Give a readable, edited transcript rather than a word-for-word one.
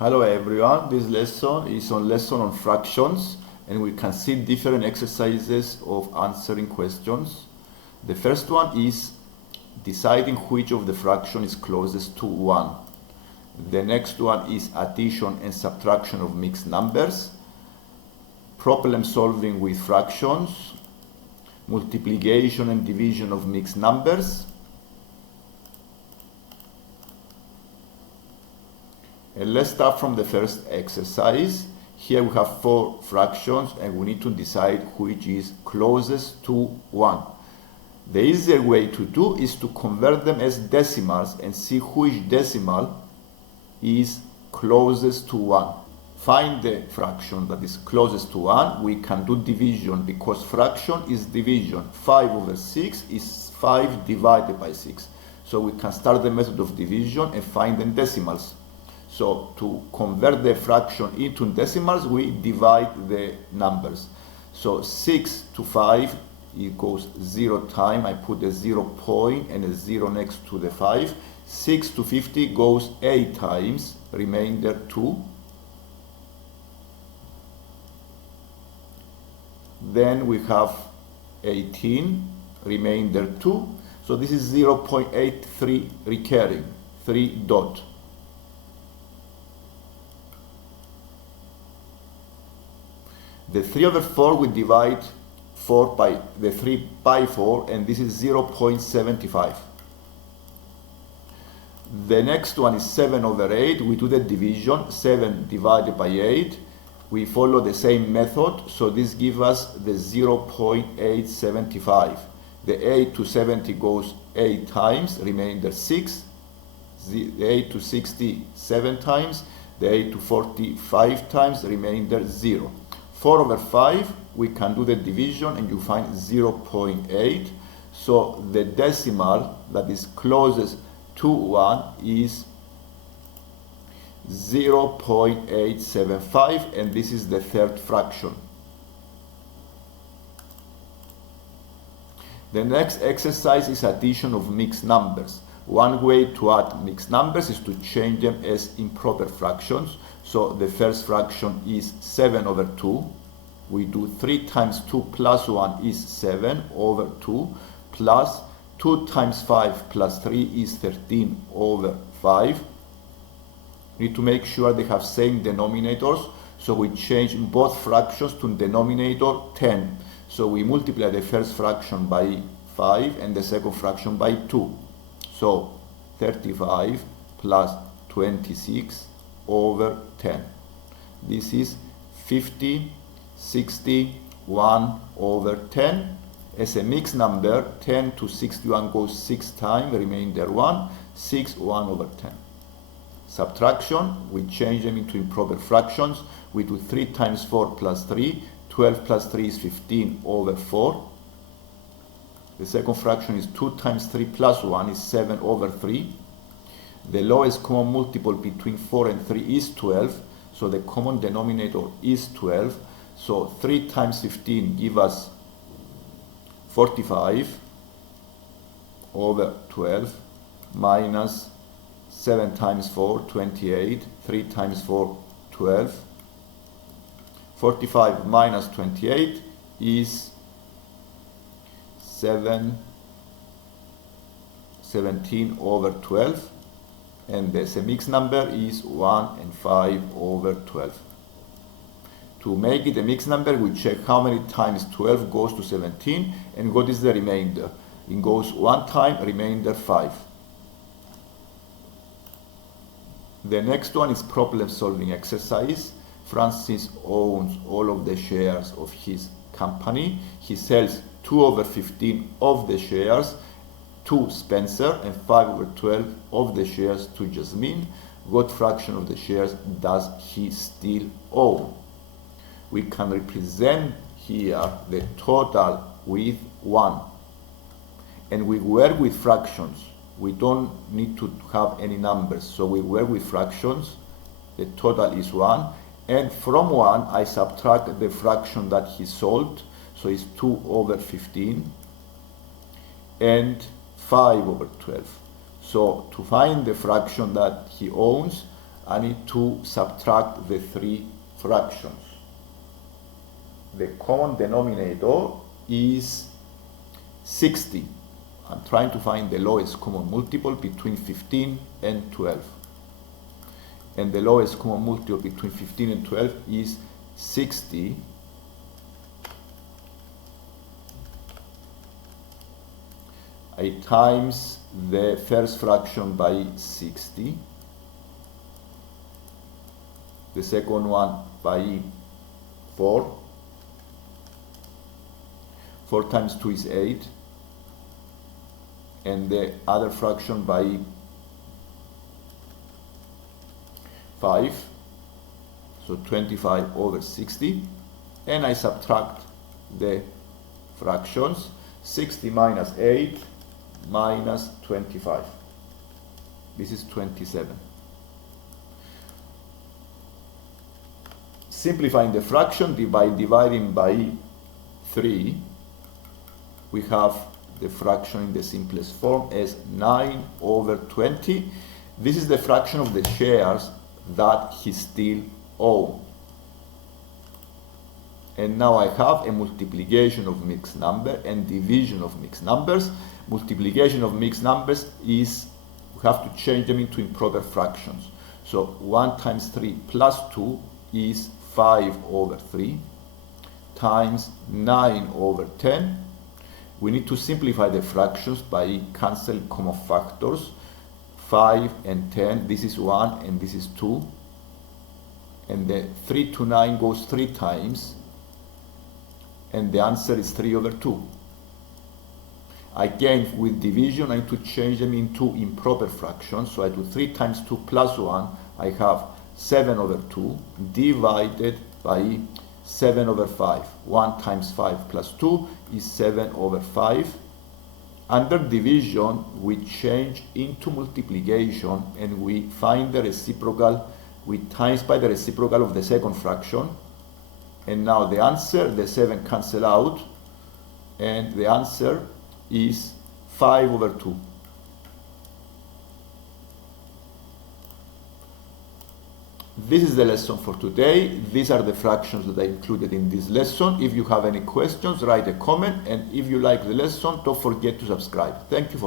Hello everyone, this lesson is on lesson on fractions and we can see different exercises of answering questions. The first one is deciding which of the fraction is closest to 1. The next one is addition and subtraction of mixed numbers, problem solving with fractions, multiplication and division of mixed numbers, and let's start from the first exercise. Here we have 4 fractions and we need to decide which is closest to 1. The easier way to do is to convert them as decimals and see which decimal is closest to 1. Find the fraction that is closest to 1. We can do division because fraction is division. 5 over 6 is 5 divided by 6. So we can start the method of division and find the decimals. So to convert the fraction into decimals, we divide the numbers. So 6 to 5 equals 0 time. I put a 0 point and a 0 next to the 5. 6 to 50 goes 8 times, remainder 2. Then we have 18, remainder 2. So this is 0.83 recurring, 3 dot. The 3 over 4 we divide 4 by the 3 by 4 and this is 0.75. The next one is 7 over 8. We do the division, 7 divided by 8. We follow the same method, so this gives us the 0.875. The 8 to 70 goes 8 times, remainder 6. The 8 to 60 7 times, the 8 to 40 5 times, remainder 0. 4 over 5, we can do the division and you find 0.8. So the decimal that is closest to 1 is 0.875 and this is the third fraction. The next exercise is addition of mixed numbers. One way to add mixed numbers is to change them as improper fractions. So the first fraction is 7 over 2. We do 3 times 2 plus 1 is 7 over 2 plus 2 times 5 plus 3 is 13 over 5. We need to make sure they have same denominators. So we change both fractions to denominator 10. So we multiply the first fraction by 5 and the second fraction by 2. So 35 plus 26 over 10. This is 50, 61 over 10. As a mixed number, 10 to 61 goes 6 times, remainder 1, 6, 1 over 10. Subtraction, we change them into improper fractions. We do 3 times 4 plus 3, 12 plus 3 is 15 over 4. The second fraction is 2 times 3 plus 1 is 7 over 3. The lowest common multiple between 4 and 3 is 12, so the common denominator is 12. So 3 times 15 give us 45 over 12 minus 7 times 4, 28, 3 times 4, 12. 45 minus 28 is 17 over 12 and the mixed number is 1 and 5 over 12. To make it a mixed number, we check how many times 12 goes to 17 and what is the remainder. It goes 1 time, remainder 5. The next one is problem solving exercise. Francis owns all of the shares of his company. He sells 2 over 15 of the shares to Spencer and 5 over 12 of the shares to Jasmine. What fraction of the shares does he still own? We can represent here the total with 1. And we work with fractions. We don't need to have any numbers. So we work with fractions. The total is 1. And from 1, I subtract the fraction that he sold. So it's 2 over 15 and 5 over 12. So to find the fraction that he owns, I need to subtract the 3 fractions. The common denominator is 60. I'm trying to find the lowest common multiple between 15 and 12. And the lowest common multiple between 15 and 12 is 60 I times the first fraction by 60, the second one by 4. 4 times 2 is 8, and the other fraction by 5, so 25 over 60, and I subtract the fractions. 60 minus 8 minus 25, this is 27. Simplifying the fraction by dividing by 3, we have the fraction in the simplest form as 9 over 20. This is the fraction of the shares that he still owns. And now I have a multiplication of mixed number and division of mixed numbers. Multiplication of mixed numbers is, we have to change them into improper fractions. So 1 times 3 plus 2 is 5 over 3 times 9 over 10. We need to simplify the fractions by cancelling common factors. 5 and 10, this is 1 and this is 2. And the 3 to 9 goes 3 times. And the answer is 3 over 2. Again, with division, I need to change them into improper fractions. So I do 3 times 2 plus 1. I have 7 over 2 divided by 7 over 5. 1 times 5 plus 2 is 7 over 5. Under division, we change into multiplication and we find the reciprocal. We times by the reciprocal of the second fraction. And now the answer, the 7 cancel out, and the answer is 5 over 2. This is the lesson for today. These are the fractions that I included in this lesson. If you have any questions, write a comment, and if you like the lesson, don't forget to subscribe. Thank you for